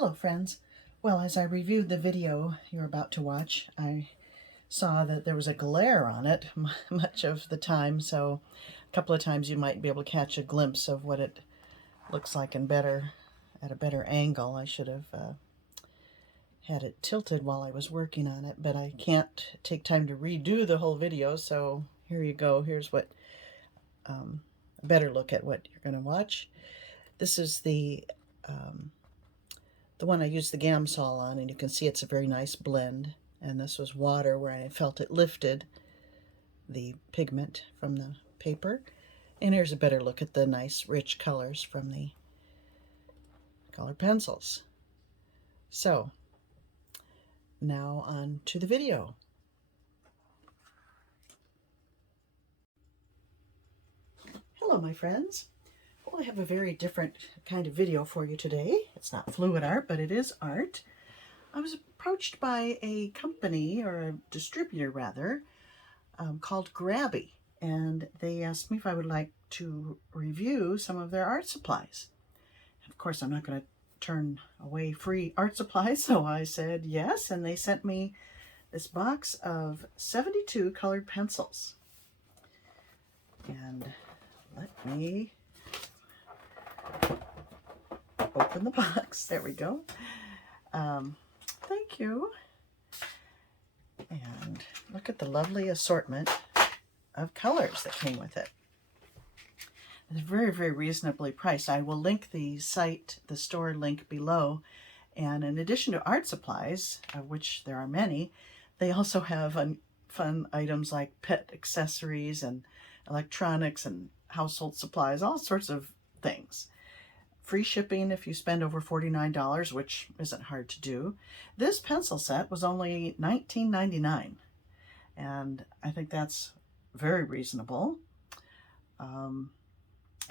Hello friends. Well, as I reviewed the video you're about to watch, I saw that there was a glare on it much of the time, so a couple of times you might be able to catch a glimpse of what it looks like at a better angle. I should have had it tilted while I was working on it, but I can't take time to redo the whole video, so here you go. Here's what a better look at what you're going to watch. This is the one I used the Gamsol on, and you can see it's a very nice blend. And this was water where I felt it lifted the pigment from the paper. And here's a better look at the nice rich colors from the colored pencils. So now on to the video. Hello my friends. Well, I have a very different kind of video for you today. It's not fluid art, but it is art. I was approached by a company, or a distributor rather, called GRABIE, and they asked me if I would like to review some of their art supplies. Of course, I'm not going to turn away free art supplies, so I said yes, and they sent me this box of 72 colored pencils. And let me open the box. There we go. Thank you. And look at the lovely assortment of colors that came with it. It's very, very reasonably priced. I will link the site, the store link below. And in addition to art supplies, of which there are many, they also have fun items like pet accessories and electronics and household supplies, all sorts of things. Free shipping if you spend over $49, which isn't hard to do. This pencil set was only $19.99, and I think that's very reasonable. And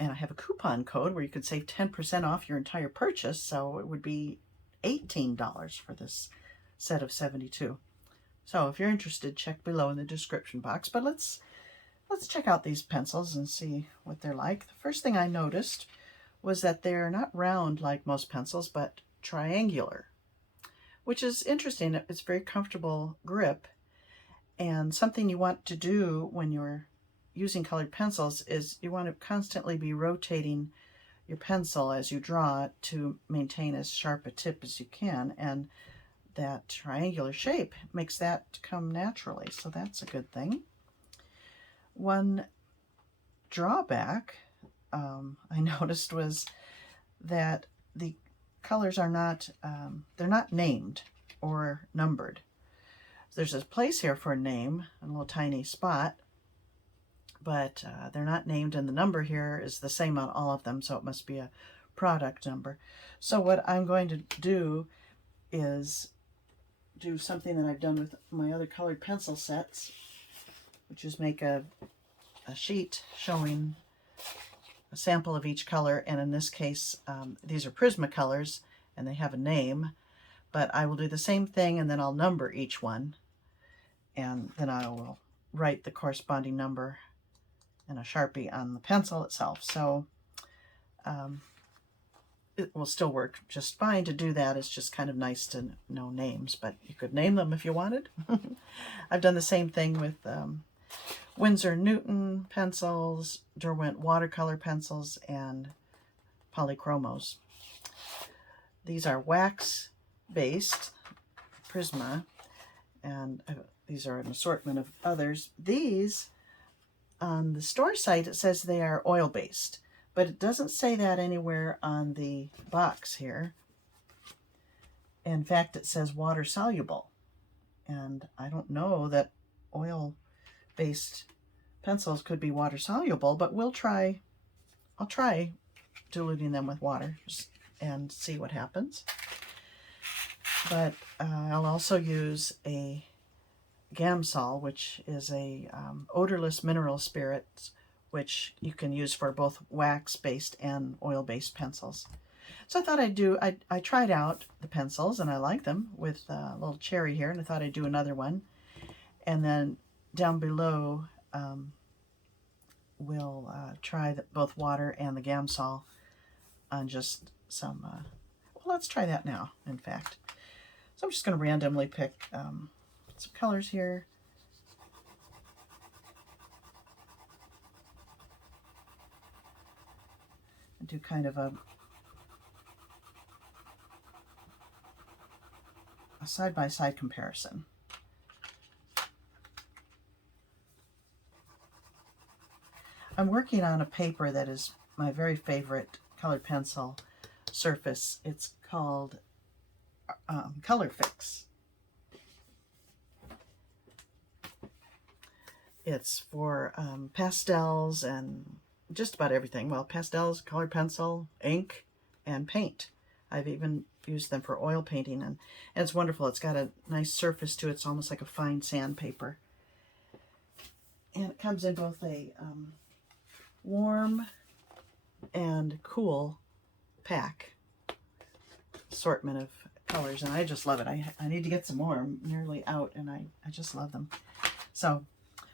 I have a coupon code where you could save 10% off your entire purchase, so it would be $18 for this set of 72. So if you're interested, check below in the description box. But let's check out these pencils and see what they're like. The first thing I noticed was that they're not round like most pencils, but triangular, which is interesting. It's very comfortable grip, and something you want to do when you're using colored pencils is you want to constantly be rotating your pencil as you draw it to maintain as sharp a tip as you can, and that triangular shape makes that come naturally, so that's a good thing. One drawback I noticed was that the colors are not, they're not named or numbered. There's a place here for a name, a little tiny spot, but they're not named, and the number here is the same on all of them, so it must be a product number. So what I'm going to do is do something that I've done with my other colored pencil sets, which is make a sheet showing a sample of each color, and in this case these are Prismacolors and they have a name, but I will do the same thing, and then I'll number each one, and then I will write the corresponding number in a Sharpie on the pencil itself. So it will still work just fine to do that. It's just kind of nice to know names, but you could name them if you wanted. I've done the same thing with Winsor Newton pencils, Derwent watercolor pencils, and polychromos. These are wax-based Prisma, and these are an assortment of others. These, on the store site, it says they are oil-based, but it doesn't say that anywhere on the box here. In fact, it says water-soluble, and I don't know that oil-based pencils could be water soluble, but I'll try diluting them with water and see what happens. But I'll also use a Gamsol, which is a odorless mineral spirit, which you can use for both wax-based and oil-based pencils. So I thought I tried out the pencils, and I like them with a little cherry here, and I thought I'd do another one. And then down below, we'll try both water and the Gamsol on just some, well, let's try that now, in fact. So I'm just going to randomly pick some colors here. And do kind of a side-by-side comparison. I'm working on a paper that is my very favorite colored pencil surface. It's called Color Fix. It's for pastels and just about everything. Well, pastels, colored pencil, ink, and paint. I've even used them for oil painting, and it's wonderful. It's got a nice surface to it. It's almost like a fine sandpaper. And it comes in both a warm and cool pack assortment of colors, and I just love it. I need to get some more. I'm nearly out, and I just love them. So,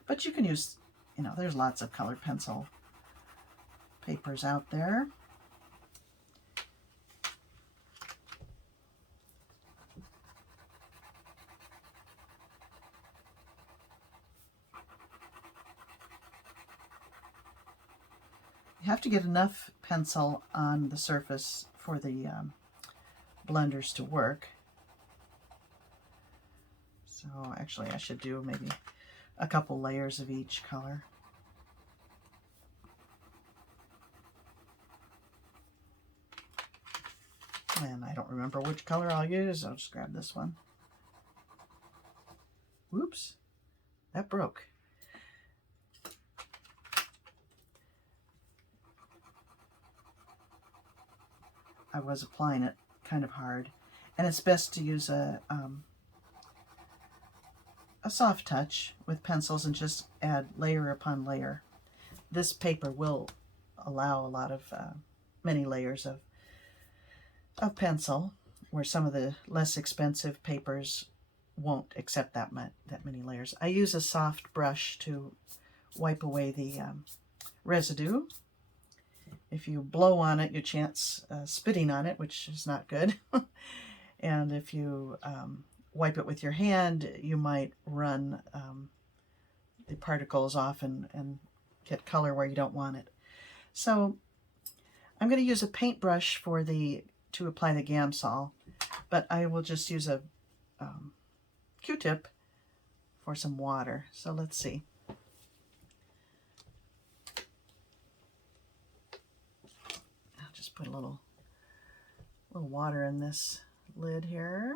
but you can use, you know, there's lots of colored pencil papers out there. You have to get enough pencil on the surface for the blenders to work. So actually I should do maybe a couple layers of each color. And I don't remember which color I'll use. I'll just grab this one. Whoops, that broke. I was applying it kind of hard, and it's best to use a soft touch with pencils and just add layer upon layer. This paper will allow a lot of many layers of pencil, where some of the less expensive papers won't accept that many layers. I use a soft brush to wipe away the residue. If you blow on it, you chance spitting on it, which is not good. And if you wipe it with your hand, you might run the particles off and get color where you don't want it. So I'm going to use a paintbrush to apply the Gamsol, but I will just use a Q-tip for some water. So let's see. Put a little water in this lid here.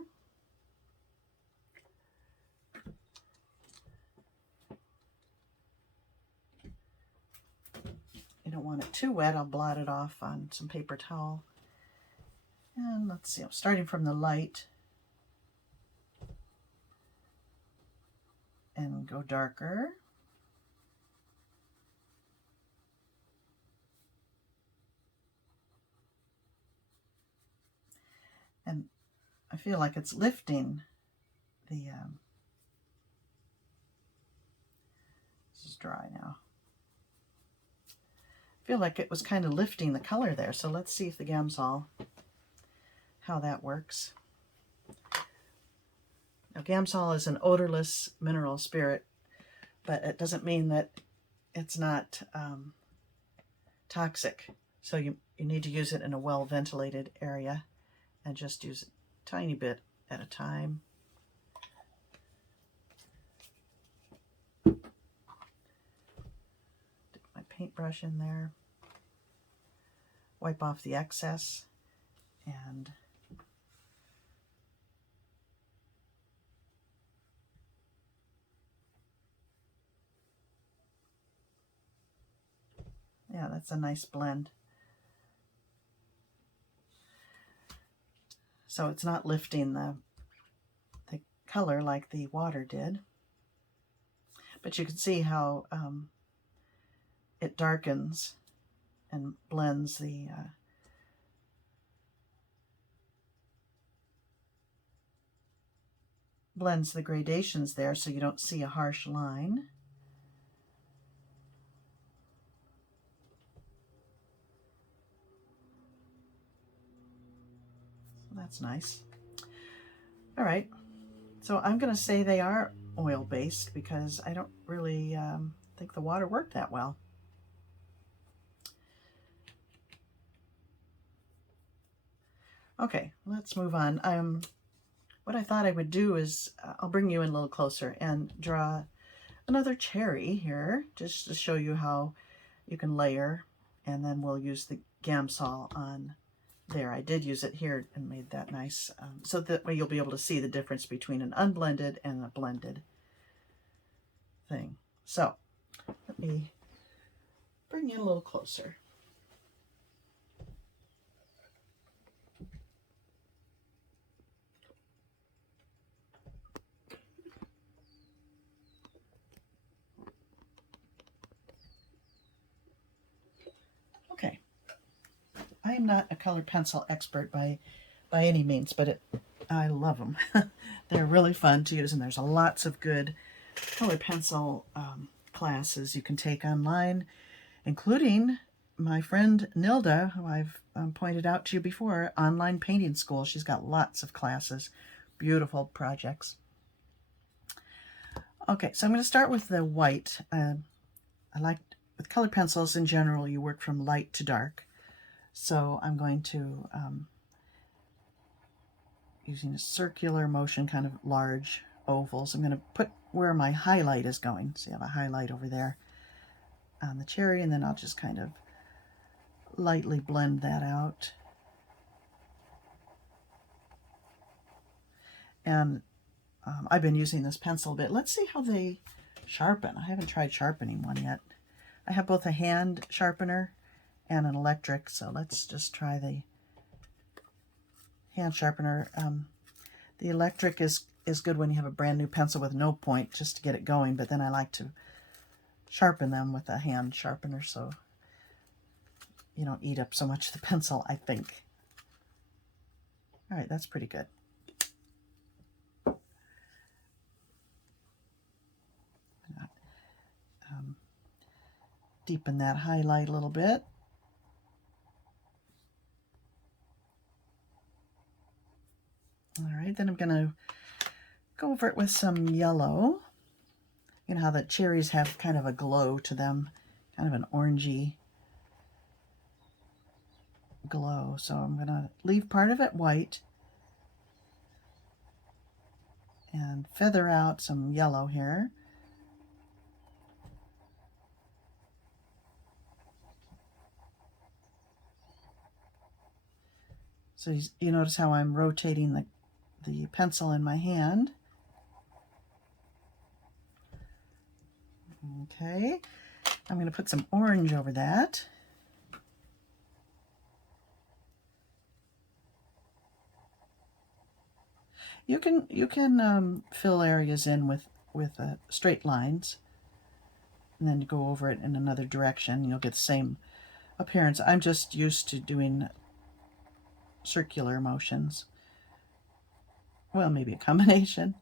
You don't want it too wet. I'll blot it off on some paper towel. And let's see, I'm starting from the light and go darker. And I feel like it's lifting the, this is dry now. I feel like it was kind of lifting the color there. So let's see if the Gamsol, how that works. Now Gamsol is an odorless mineral spirit, but it doesn't mean that it's not toxic. So you need to use it in a well-ventilated area. And just use a tiny bit at a time. Dip my paintbrush in there. Wipe off the excess. And yeah, that's a nice blend. So it's not lifting the color like the water did. But you can see how it darkens and blends the gradations there, so you don't see a harsh line. That's nice. All right, so I'm going to say they are oil-based because I don't really think the water worked that well. Okay, let's move on. What I thought I would do is I'll bring you in a little closer and draw another cherry here, just to show you how you can layer, and then we'll use the Gamsol on there. I did use it here and made that nice, so that way you'll be able to see the difference between an unblended and a blended thing. So let me bring you in a little closer. Okay, I am not a colored pencil expert by any means, but I love them. They're really fun to use, and there's lots of good colored pencil classes you can take online, including my friend Nilda, who I've pointed out to you before, Online Painting School. She's got lots of classes, beautiful projects. Okay, so I'm going to start with the white. With colored pencils in general, you work from light to dark. So I'm going to, using a circular motion, kind of large ovals, I'm going to put where my highlight is going. So you have a highlight over there on the cherry, and then I'll just kind of lightly blend that out. And I've been using this pencil a bit. Let's see how they sharpen. I haven't tried sharpening one yet. I have both a hand sharpener and an electric, so let's just try the hand sharpener. The electric is good when you have a brand new pencil with no point, just to get it going, but then I like to sharpen them with a hand sharpener so you don't eat up so much of the pencil, I think. All right, that's pretty good. Deepen that highlight a little bit. All right, then I'm going to go over it with some yellow. You know how the cherries have kind of a glow to them, kind of an orangey glow. So I'm going to leave part of it white and feather out some yellow here. So you notice how I'm rotating the pencil in my hand. Okay, I'm going to put some orange over that. You can fill areas in with straight lines, and then you go over it in another direction. You'll get the same appearance. I'm just used to doing circular motions. Well, maybe a combination.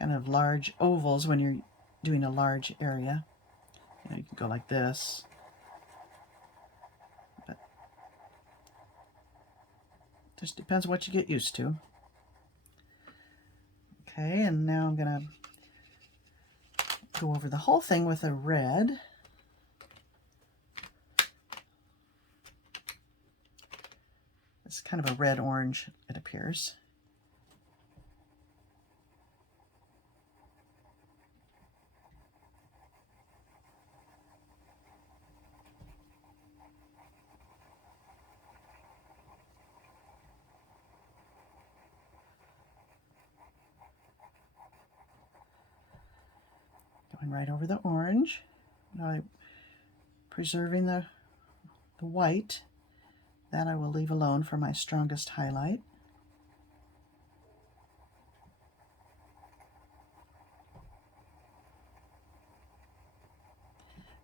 Kind of large ovals when you're doing a large area. You know, you can go like this. But just depends what you get used to. Okay, and now I'm going to go over the whole thing with a red. It's kind of a red-orange, it appears. Going right over the orange, preserving the white. That I will leave alone for my strongest highlight.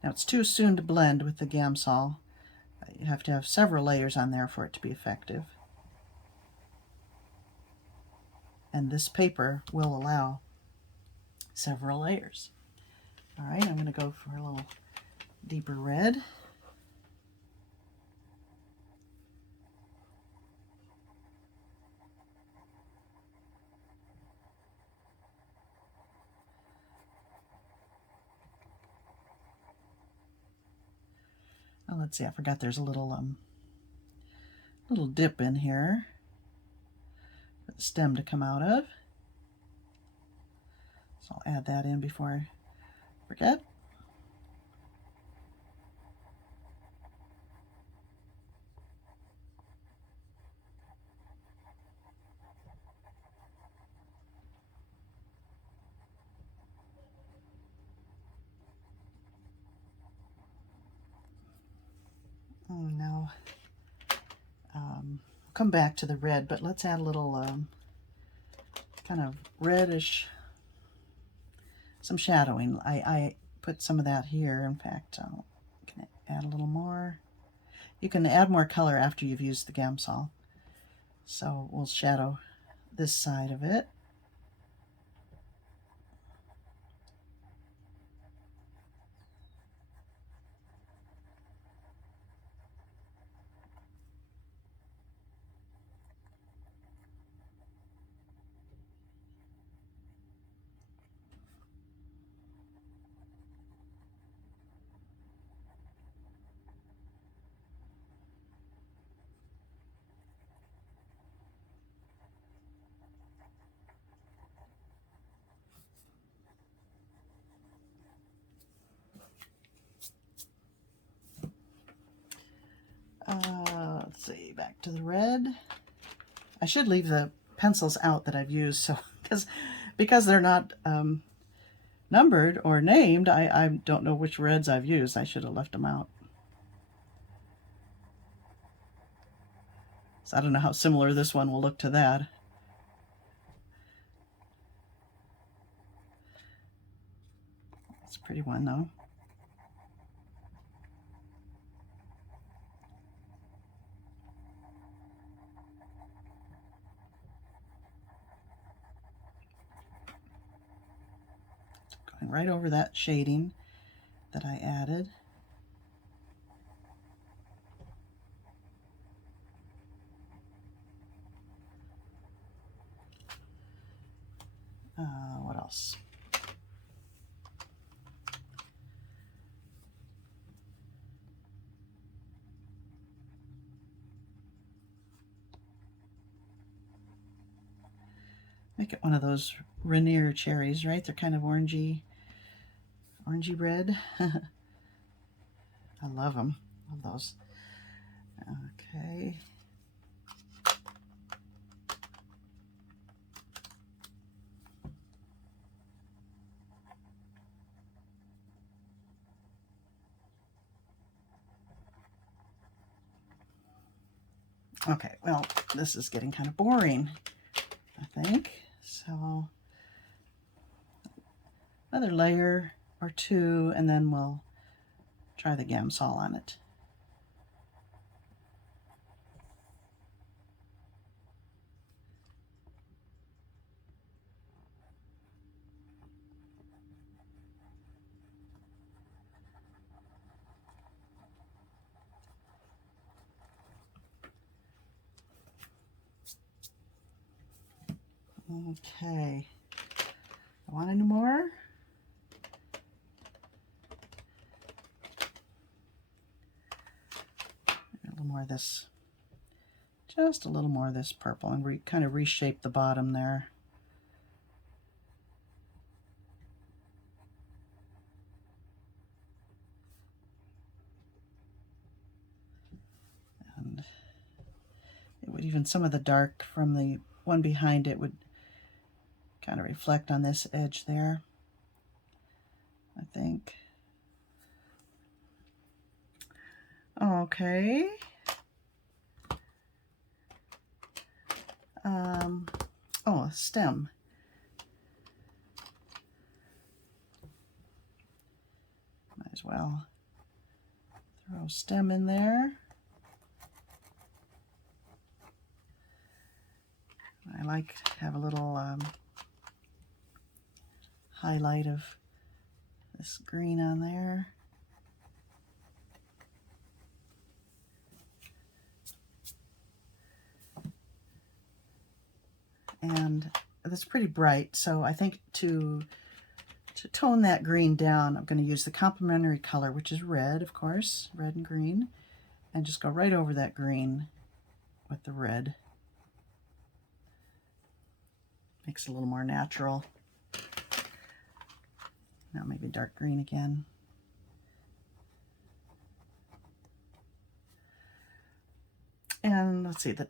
Now it's too soon to blend with the Gamsol. You have to have several layers on there for it to be effective. And this paper will allow several layers. All right, I'm going to go for a little deeper red. Oh, let's see, I forgot there's a little dip in here for the stem to come out of. So I'll add that in before I forget. Oh, now come back to the red, but let's add a little kind of reddish, some shadowing. I put some of that here. In fact, can I add a little more? You can add more color after you've used the Gamsol. So we'll shadow this side of it. Let's see, back to the red. I should leave the pencils out that I've used, so because they're not numbered or named, I don't know which reds I've used. I should have left them out. So I don't know how similar this one will look to that. It's a pretty one though. Going right over that shading that I added. What else? Make it one of those Rainier cherries, right? They're kind of orangey red. I love them. Love those. Okay. Okay, well, this is getting kind of boring, I think. So another layer or two, and then we'll try the Gamsol on it. Okay, I want any more? A little more of this, just a little more of this purple, and kind of reshape the bottom there. And it would even, some of the dark from the one behind it would kind of reflect on this edge there, I think. Okay. Oh, a stem. Might as well throw a stem in there. I like to have a little highlight of this green on there. And it's pretty bright, so I think to To tone that green down, I'm going to use the complementary color, which is red, of course, red and green, and just go right over that green with the red. Makes it a little more natural. Now maybe dark green again. And let's see the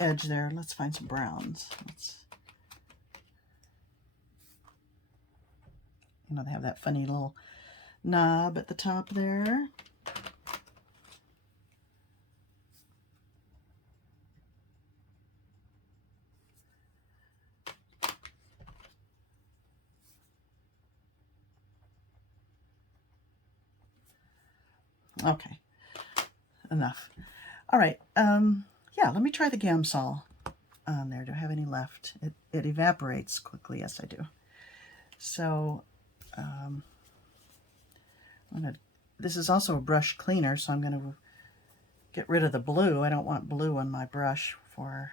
edge there. Let's find some browns. You know, they have that funny little knob at the top there. Okay, enough. All right, yeah, let me try the Gamsol on there. Do I have any left? It evaporates quickly. Yes, I do. So, this is also a brush cleaner, so I'm going to get rid of the blue. I don't want blue on my brush for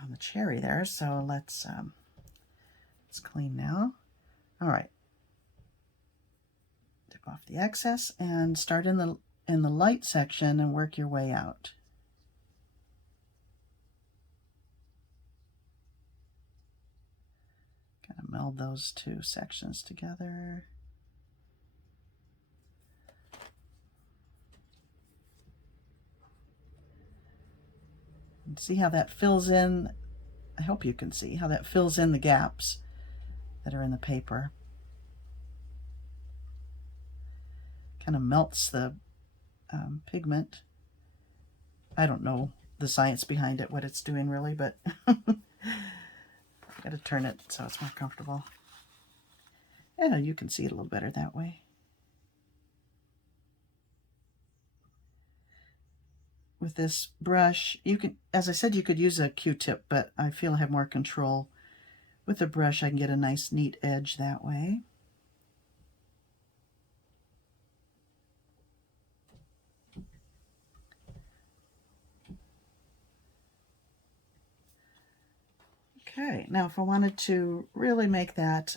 on the cherry there. So let's clean now. All right, tip off the excess and start in the light section and work your way out. Kind of meld those two sections together. And see how that fills in. I hope you can see how that fills in the gaps that are in the paper. Kind of melts the pigment. I don't know the science behind it, what it's doing really, but got to turn it so it's more comfortable. Yeah, you can see it a little better that way. With this brush, you can, as I said, you could use a Q-tip, but I feel I have more control. With the brush, I can get a nice, neat edge that way. Okay, now if I wanted to really make that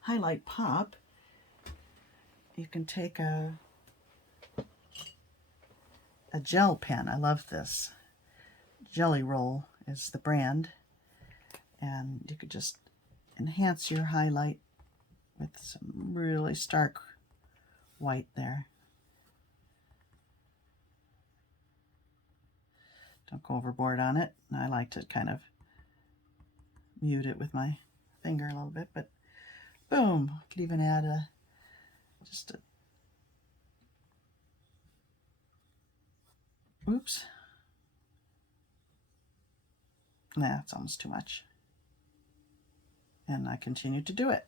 highlight pop, you can take a gel pen. I love this. Jelly Roll is the brand. And you could just enhance your highlight with some really stark white there. Don't go overboard on it. I like to kind of mute it with my finger a little bit, but boom, I could even add just a, oops. Nah, it's almost too much. And I continue to do it.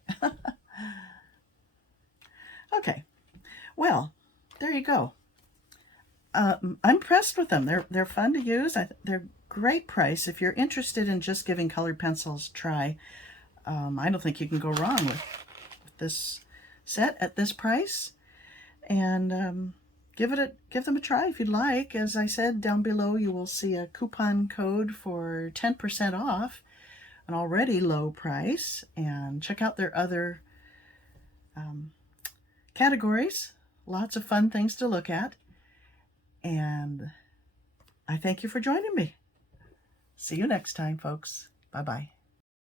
Okay, well, there you go. I'm impressed with them. They're fun to use. They're great price. If you're interested in just giving colored pencils a try, I don't think you can go wrong with this set at this price. And give them a try if you'd like. As I said, down below you will see a coupon code for 10% off, an already low price. And check out their other categories. Lots of fun things to look at. And I thank you for joining me. See you next time, folks. Bye-bye.